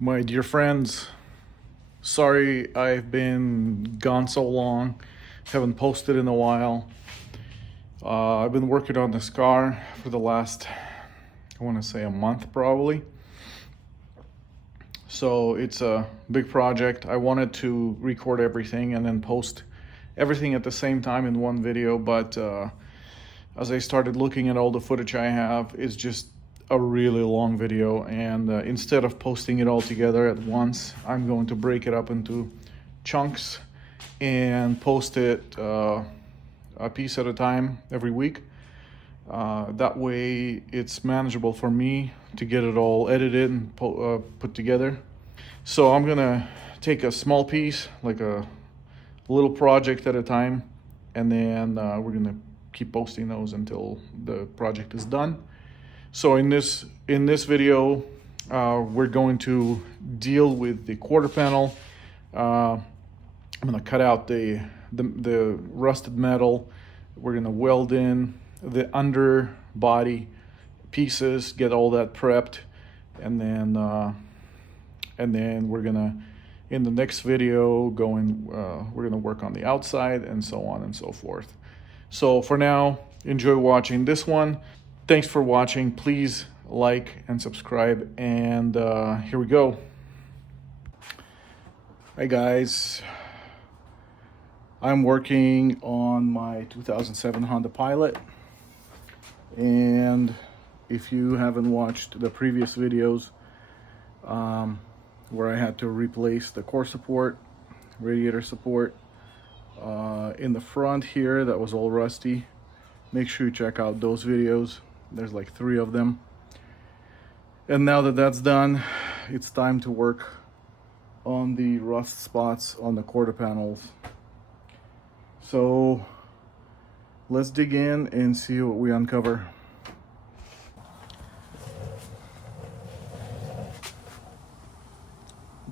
My dear friends, sorry I've been gone so long. Haven't posted in a while. I've been working on this car for the last, I want to say, a month probably. So it's a big project. I wanted to record everything and then post everything at the same time in one video, but as I started looking at all the footage I have, it's just a really long video, and instead of posting it all together at once, I'm going to break it up into chunks and post it a piece at a time every week. That way it's manageable for me to get it all edited and put together. So I'm gonna take a small piece, like a little project at a time, and then we're gonna keep posting those until the project is done. So in this video, we're going to deal with the quarter panel. I'm gonna cut out the rusted metal. We're gonna weld in the underbody pieces, get all that prepped, and then we're gonna, in the next video, we're gonna work on the outside and so on and so forth. So for now, enjoy watching this one. Thanks for watching. Please like and subscribe, and here we go. Hi guys, I'm working on my 2007 Honda Pilot, and if you haven't watched the previous videos where I had to replace the core support, radiator support in the front here that was all rusty, make sure you check out those videos. There's like 3 of them. And now that that's done, it's time to work on the rust spots on the quarter panels. So let's dig in and see what we uncover.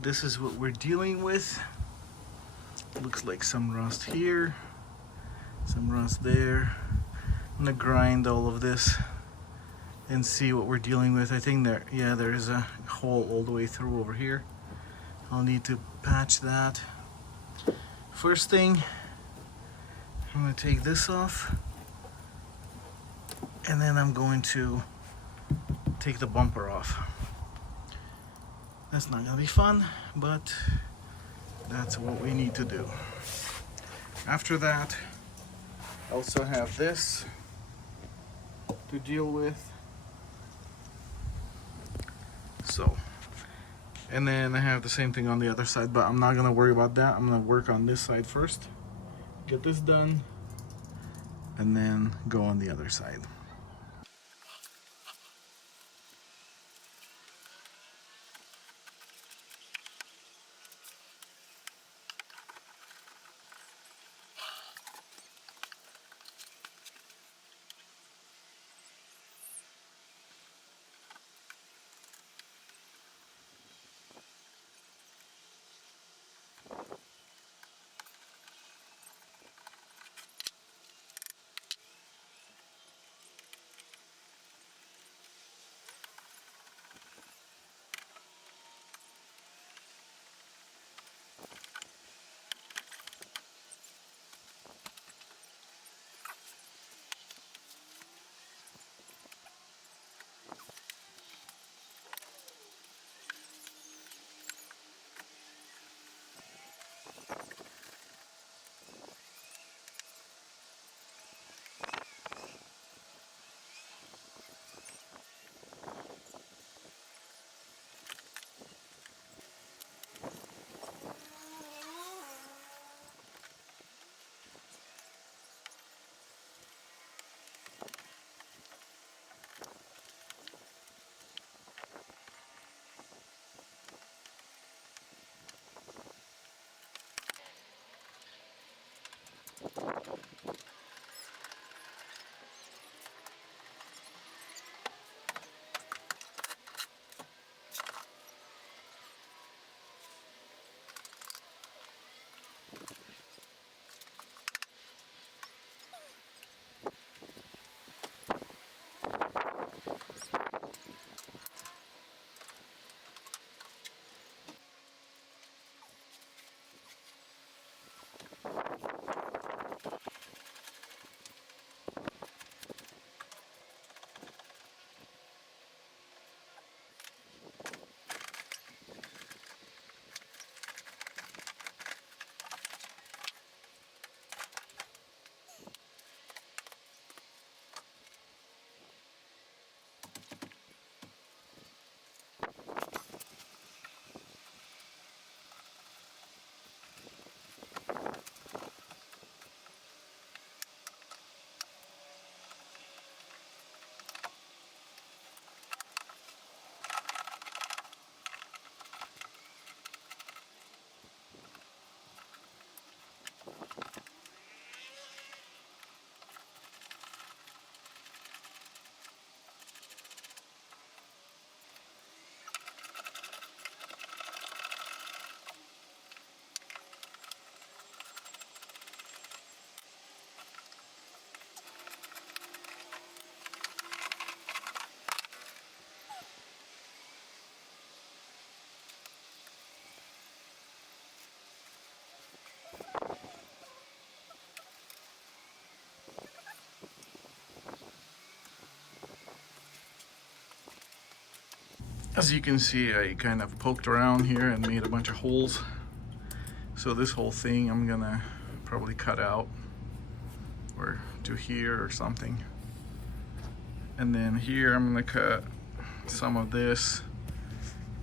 This is what we're dealing with. Looks like some rust here, some rust there. I'm gonna grind all of this and see what we're dealing with. I think there is a hole all the way through over here. I'll need to patch that. First thing, I'm going to take this off, and then I'm going to take the bumper off. That's not going to be fun, but that's what we need to do. After that, I also have this to deal with. So, and then I have the same thing on the other side, but I'm not gonna worry about that. I'm gonna work on this side first, get this done, and then go on the other side. As you can see, I kind of poked around here and made a bunch of holes. So this whole thing I'm gonna probably cut out or to here or something. And then here I'm gonna cut some of this.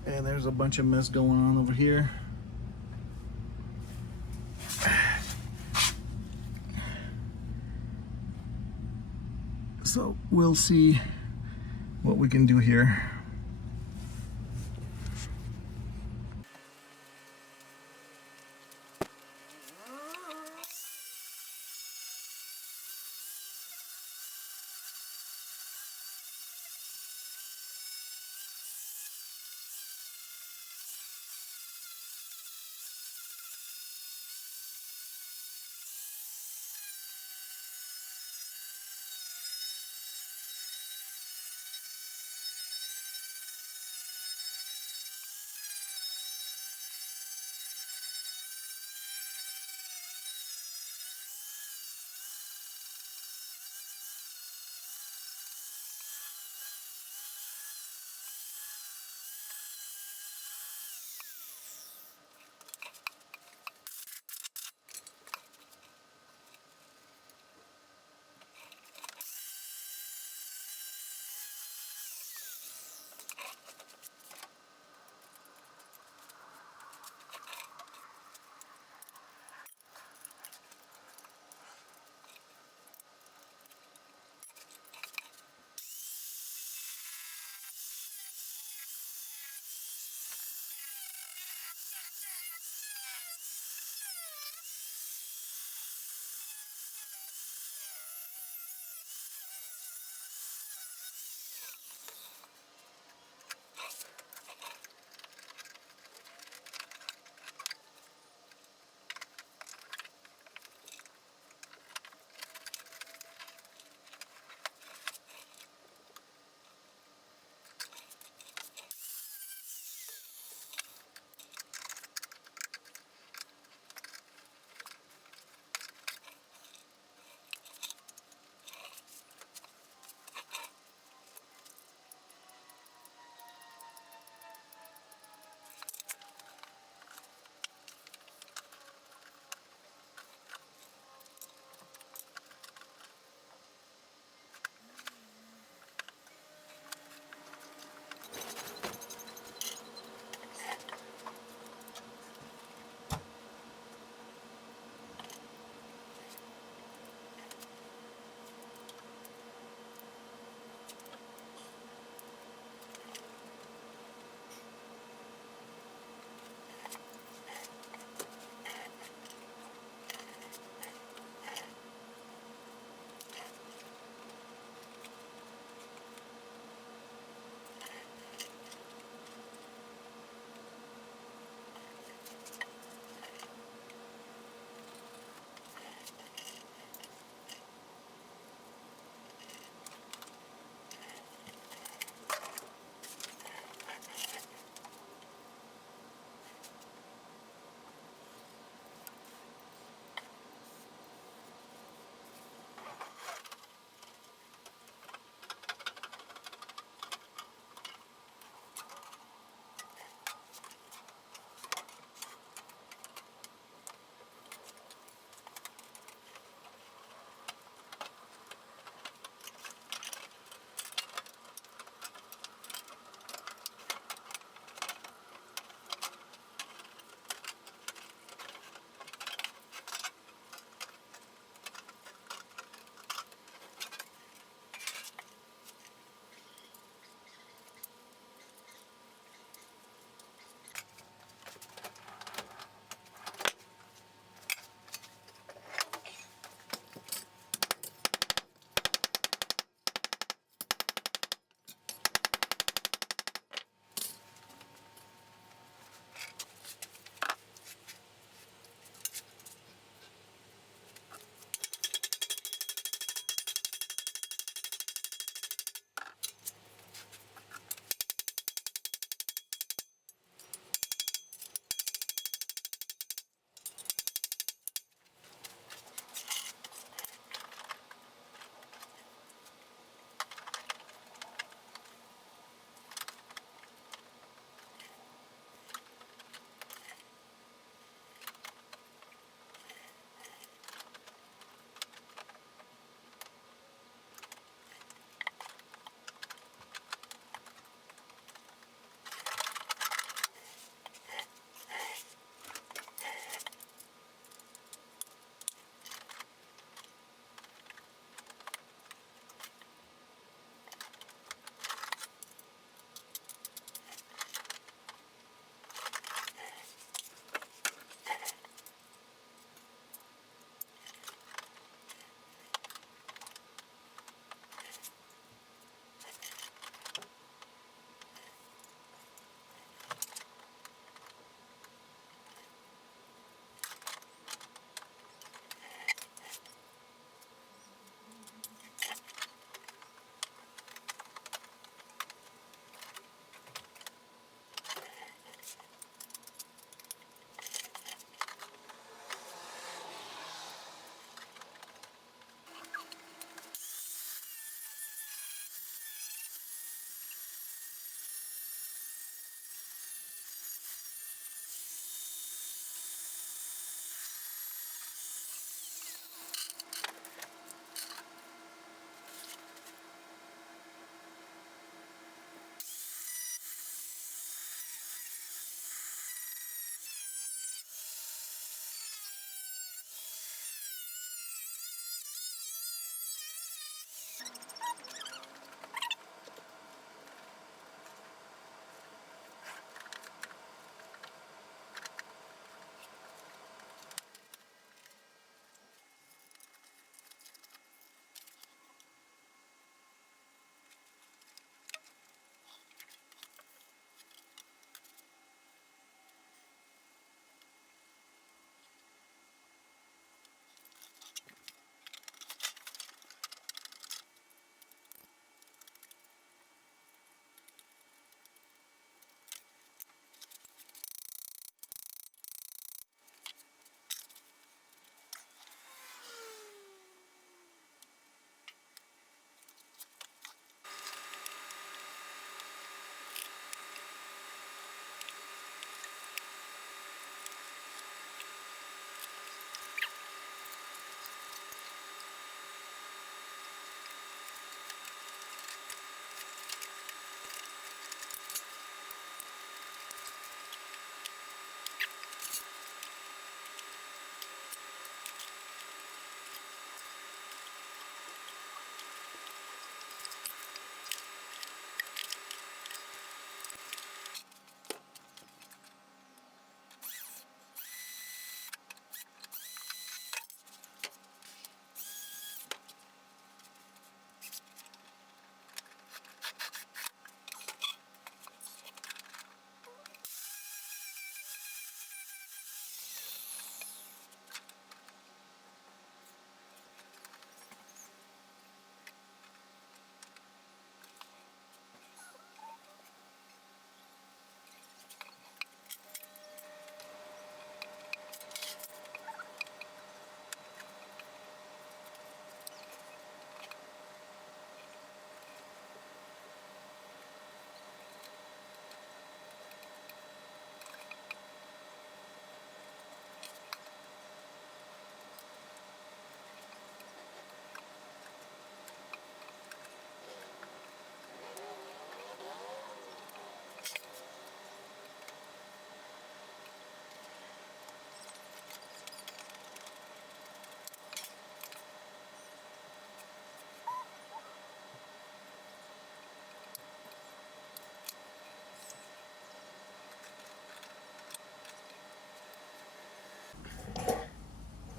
And there's a bunch of mess going on over here. So we'll see what we can do here.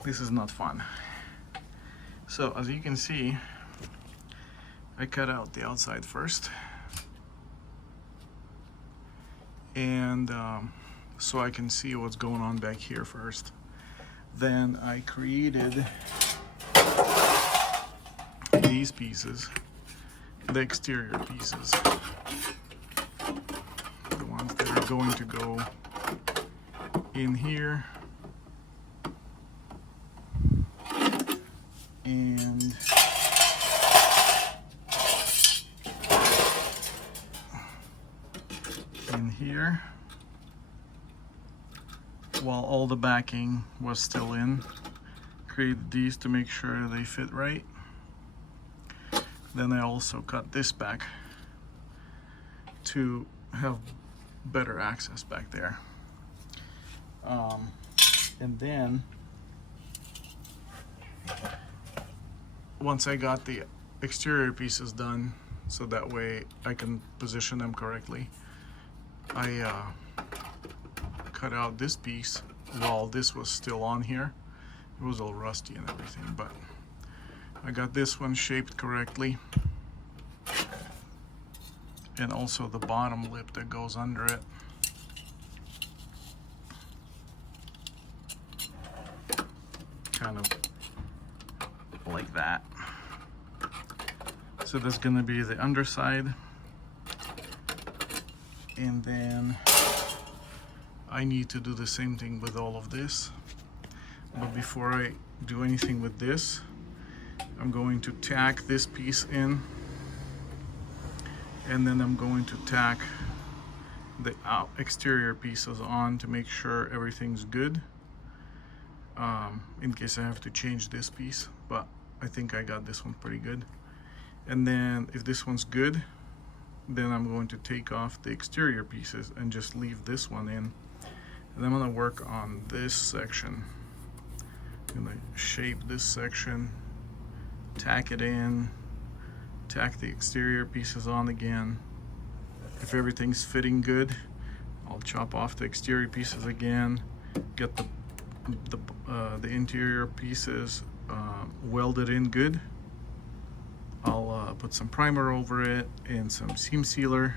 This is not fun. So as you can see, I cut out the outside first, and so I can see what's going on back here first. Then I created these pieces, the exterior pieces, the ones that are going to go in here and in here, while all the backing was still in. Created these to make sure they fit right. Then I also cut this back to have better access back there. And then once I got the exterior pieces done, so that way I can position them correctly, I cut out this piece while this was still on here. It was all rusty and everything, but I got this one shaped correctly, and also the bottom lip that goes under it. Kind of like that. So that's gonna be the underside, and then I need to do the same thing with all of this. But before I do anything with this, I'm going to tack this piece in, and then I'm going to tack the exterior pieces on to make sure everything's good, in case I have to change this piece, but I think I got this one pretty good. And then if this one's good, then I'm going to take off the exterior pieces and just leave this one in. And I'm gonna work on this section. I'm gonna shape this section, tack it in, tack the exterior pieces on again. If everything's fitting good, I'll chop off the exterior pieces again, get the interior pieces welded in good. I'll put some primer over it and some seam sealer.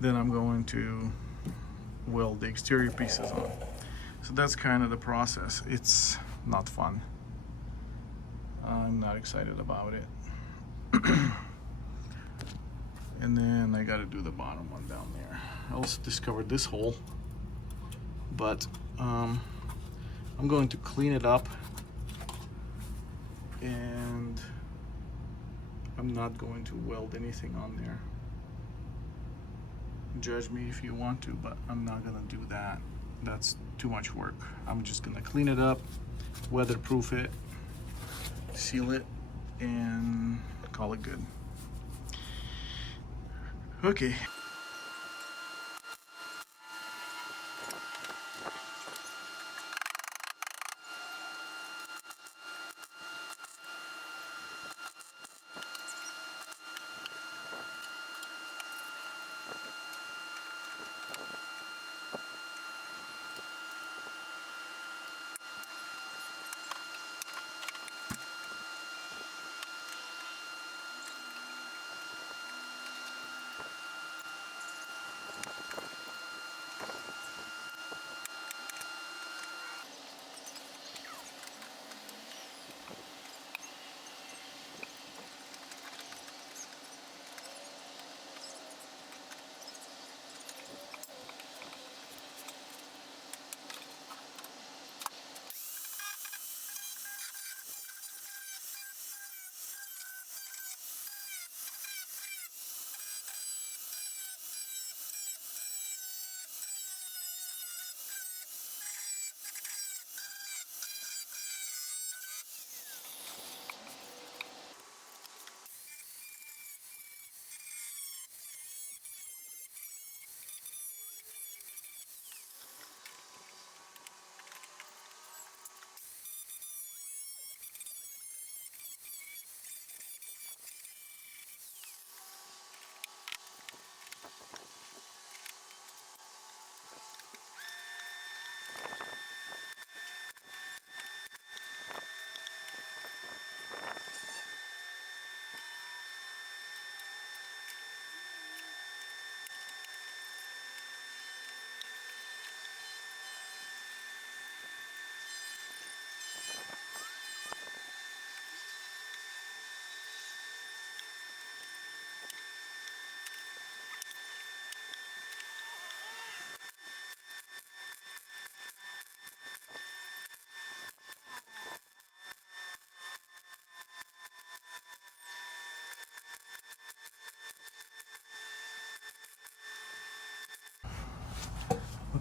Then I'm going to weld the exterior pieces on. So that's kind of the process. It's not fun. I'm not excited about it. And then I got to do the bottom one down there. I also discovered this hole, but I'm going to clean it up, and I'm not going to weld anything on there. Judge me if you want to, but I'm not gonna do that. That's too much work. I'm just gonna clean it up, weatherproof it, seal it, and call it good. Okay.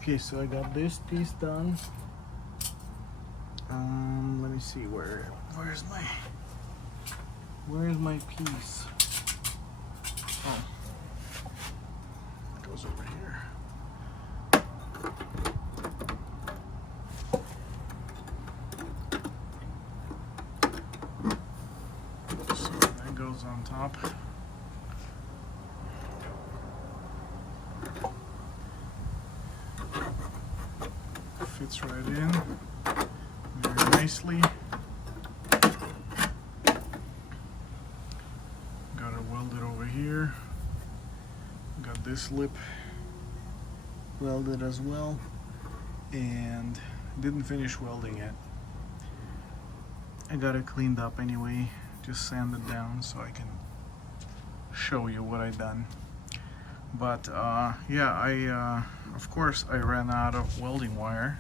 Okay, so I got this piece done. Let me see where's my piece? Oh, it goes over here. So that goes on top. Fits right in very nicely. Got it welded over here. Got this lip welded as well, and didn't finish welding it. I got it cleaned up anyway, just sanded down so I can show you what I done. But yeah, of course I ran out of welding wire.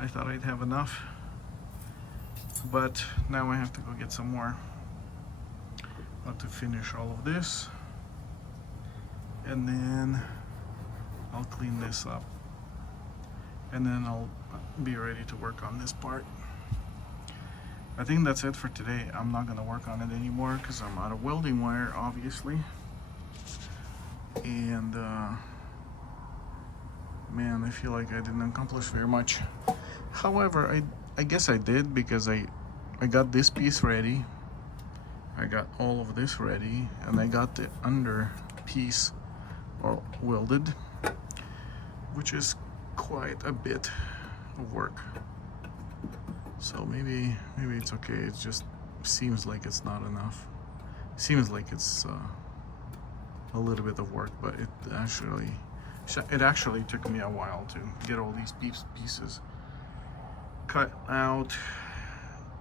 I thought I'd have enough, but now I have to go get some more. Got to finish all of this, and then I'll clean this up, and then I'll be ready to work on this part. I think that's it for today. I'm not gonna work on it anymore because I'm out of welding wire, obviously. And man, I feel like I didn't accomplish very much. However, I guess I did, because I got this piece ready. I got all of this ready, and I got the under piece all welded, which is quite a bit of work. So maybe it's okay. It just seems like it's not enough. Seems like it's a little bit of work, but it actually took me a while to get all these pieces cut out,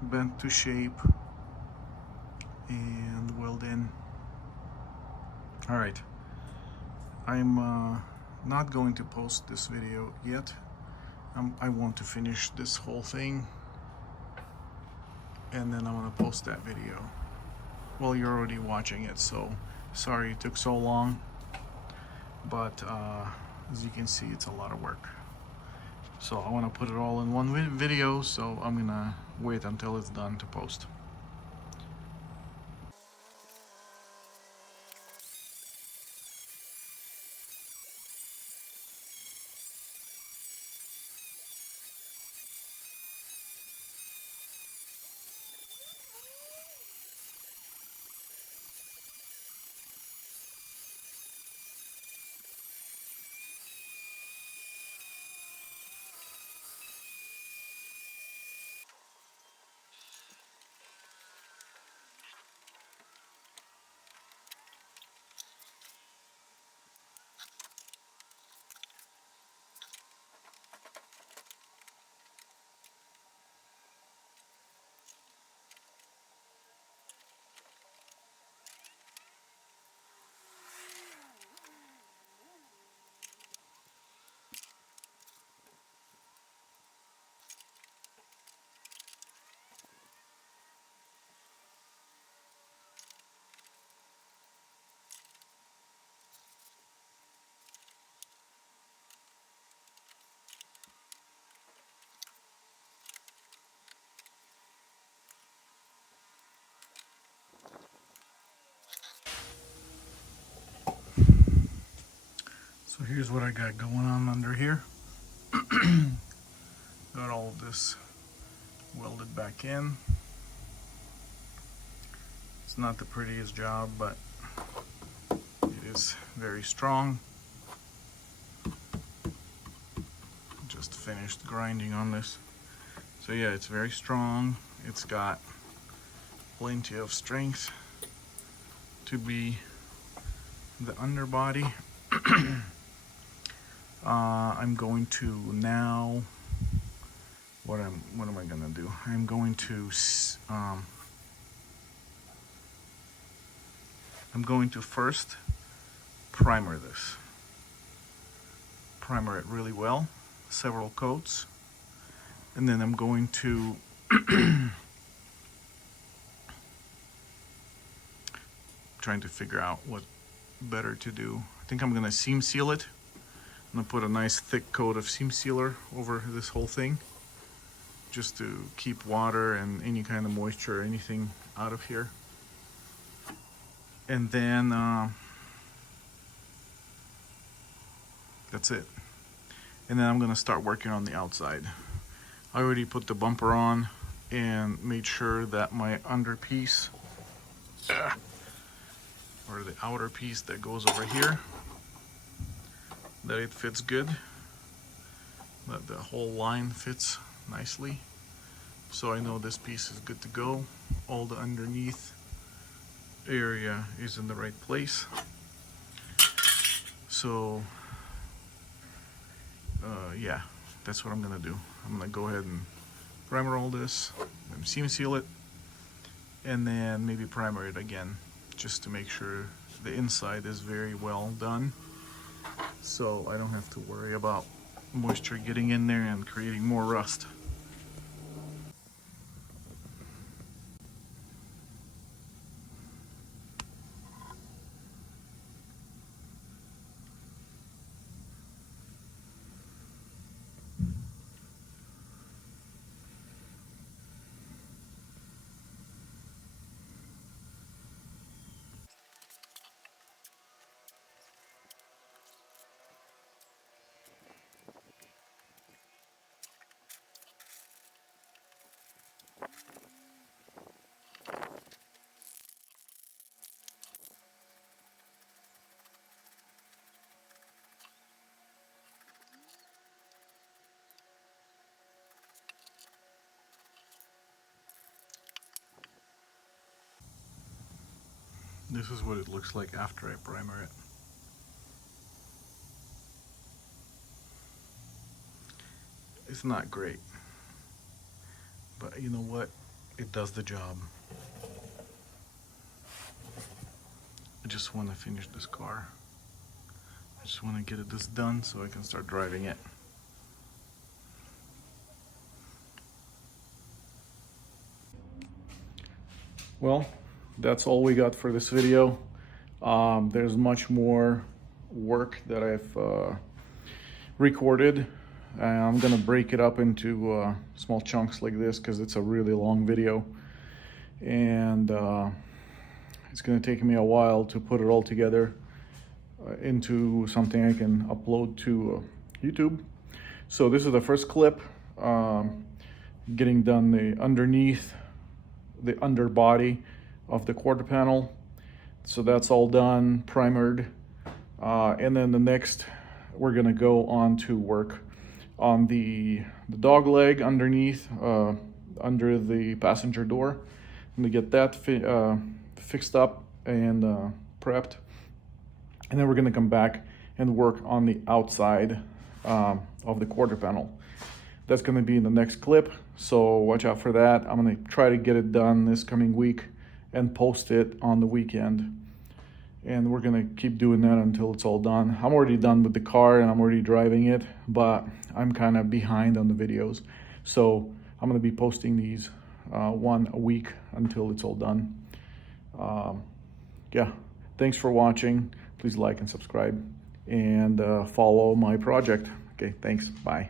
bent to shape, and weld in. All right, I'm not going to post this video yet. I want to finish this whole thing, and then I'm gonna post that video. Well, you're already watching it, so sorry it took so long, but as you can see, it's a lot of work. So I want to put it all in one video, so I'm gonna wait until it's done to post. So here's what I got going on under here. Got all of this welded back in. It's not the prettiest job, but it is very strong. Just finished grinding on this. So yeah, it's very strong. It's got plenty of strength to be the underbody. I'm going to now, what am I gonna do? I'm going to first primer this. Primer it really well, several coats, and then I'm going to trying to figure out what better to do. think I'm gonna seam seal it. I'm gonna put a nice thick coat of seam sealer over this whole thing, just to keep water and any kind of moisture or anything out of here. And then that's it. And then I'm gonna start working on the outside. I already put the bumper on and made sure that my under piece, or the outer piece that goes over here, that it fits good, that the whole line fits nicely. So I know this piece is good to go. All the underneath area is in the right place. So yeah, that's what I'm gonna do. I'm gonna go ahead and primer all this, and seam seal it, and then maybe primer it again, just to make sure the inside is very well done, so I don't have to worry about moisture getting in there and creating more rust. This is what it looks like after I primer it. It's not great, but you know what? It does the job. I just want to finish this car. I just want to get this done so I can start driving it. Well, that's all we got for this video. There's much more work that I've recorded. I'm gonna break it up into small chunks like this because it's a really long video, and it's gonna take me a while to put it all together into something I can upload to YouTube. So this is the first clip, getting done the underneath, the underbody of the quarter panel. So that's all done, primered, and then the next we're gonna go on to work on the dog leg underneath, under the passenger door. I'm gonna get that fixed up and prepped, and then we're gonna come back and work on the outside of the quarter panel. That's gonna be in the next clip, so watch out for that. I'm gonna try to get it done this coming week and post it on the weekend. And we're gonna keep doing that until it's all done. I'm already done with the car and I'm already driving it, but I'm kind of behind on the videos. So I'm gonna be posting these one a week until it's all done. Yeah, thanks for watching. Please like and subscribe and follow my project. Okay, thanks, bye.